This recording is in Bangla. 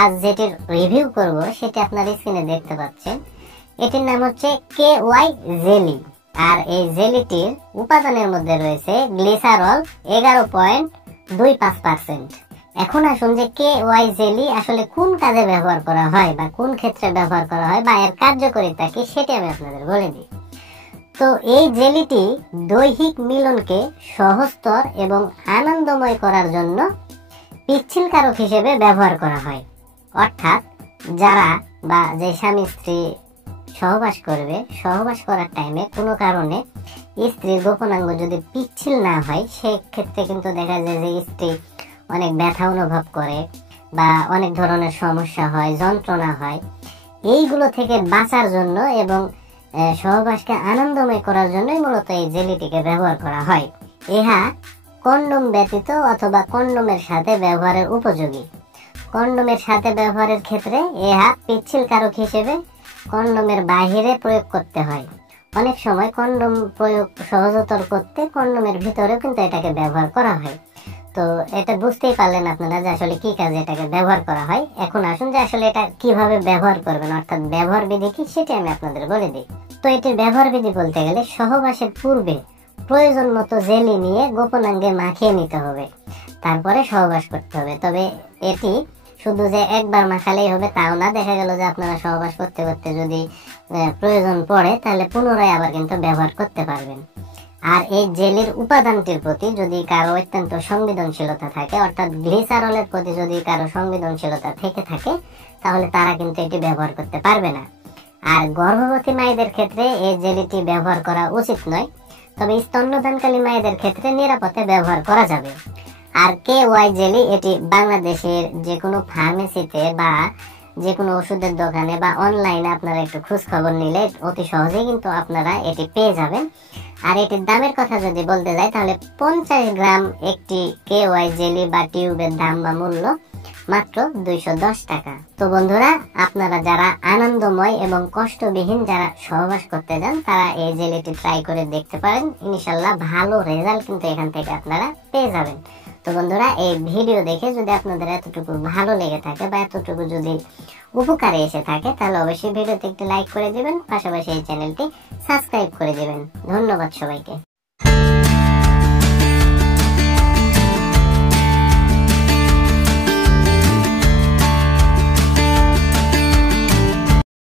আজ যেটির রিভিউ করব সেটি আপনারা স্ক্রিনে দেখতে পাচ্ছেন। এটির নাম হচ্ছে KY জেলি। আর এই জেলিটির উপাদানের মধ্যে রয়েছে গ্লিসারল 11.25%। এখন আসুন যে KY জেলি আসলে কোন কাজে ব্যবহার করা হয় বা কোন ক্ষেত্রে ব্যবহার করা হয় বা এর কার্যকারিতা কি সেটি আমি আপনাদের বলে দিই। তো এই জেলিটি দৈহিক মিলনকে সহজতর এবং আনন্দময় করার জন্য পিচ্ছিলকারক হিসেবে ব্যবহার করা হয়। অর্থাৎ যারা বা যে স্বামী স্ত্রী সহবাস করবে, সহবাস করার টাইমে কোনো কারণে স্ত্রীর গোপনাঙ্গ যদি পিচ্ছিল না হয়, সেক্ষেত্রে কিন্তু দেখা যায় যে স্ত্রী অনেক ব্যথা অনুভব করে বা অনেক ধরনের সমস্যা হয়, যন্ত্রণা হয়। এইগুলো থেকে বাঁচার জন্য এবং সহবাসকে আনন্দময় করার জন্যই মূলত এই জেলিটিকে ব্যবহার করা হয়। ইহা কন্ডোম ব্যতীত অথবা কন্ডোমের সাথে ব্যবহারের উপযোগী। কন্ডোমের সাথে ব্যবহারের ক্ষেত্রে ইহা পিচ্ছিলকারক হিসেবে কন্ডোমের বাহিরে প্রয়োগ করতে হয়। অনেক সময় কন্ডোম প্রয়োগ সহজতর করতে কন্ডোমের ভিতরেও কিন্তু এটাকে ব্যবহার করা হয়। তো এটা বুঝতেই পারলেন আপনারা যে আসলে কি কাজে এটাকে ব্যবহার করা হয়। এখন আসুন যে আসলে এটা কিভাবে ব্যবহার করবেন, অর্থাৎ ব্যবহার বিধি কি সেটি আমি আপনাদের বলে দিই। তো এটির ব্যবহার বিধি বলতে গেলে সহবাসের পূর্বে প্রয়োজন মতো জেলি নিয়ে গোপনাঙ্গে মাখিয়ে নিতে হবে, তারপরে সহবাস করতে হবে। তবে এটি শুধু যে একবার মাখালেই হবে তাও না, দেখা গেল যে আপনারা সহবাস করতে করতে যদি প্রয়োজন পড়ে তাহলে পুনরায় আবার কিন্তু ব্যবহার করতে পারবেন। আর এই জেলির উপাদানটির প্রতি যদি কারো অত্যন্ত সংবেদনশীলতা থাকে, অর্থাৎ গ্লিসারলের প্রতি যদি কারো সংবেদনশীলতা থেকে থাকে, তাহলে তারা কিন্তু এটি ব্যবহার করতে পারবে না। আর গর্ভবতী মায়েদের ক্ষেত্রে এই জেলিটি ব্যবহার করা উচিত নয়, তবে স্তন্যদানকালী মায়েদের ক্ষেত্রে নিরাপদে ব্যবহার করা যাবে। আর KY জেলি এটি বাংলাদেশের যে কোনো ফার্মেসিতে বা যে কোনো ওষুধের দোকানে বা অনলাইনে আপনারা একটু খোঁজ খবর নিলে অতি সহজেই কিন্তু আপনারা এটি পেয়ে যাবেন। আর এটির দামের কথা যদি বলতে যাই তাহলে 50 গ্রাম একটি KY জেলি বা টিউবের দাম বা মূল্য মাত্র 210 টাকা। তো বন্ধুরা, আপনারা যারা আনন্দময় এবং কষ্টবিহীন যারা সহবাস করতে যান তারা এই জেলিটি ট্রাই করে দেখতে পারেন। ইনশাল্লাহ ভালো রেজাল্ট কিন্তু এখান থেকে আপনারা পেয়ে যাবেন। তো বন্ধুরা, এই ভিডিও দেখে যদি আপনাদের এতটুকু ভালো লেগে থাকে বা এতটুকু যদি উপকারে এসে থাকে তাহলে অবশ্যই ভিডিওতে একটি লাইক করে দিবেন, পাশাপাশি এই চ্যানেলটি সাবস্ক্রাইব করে দিবেন। ধন্যবাদ সবাইকে।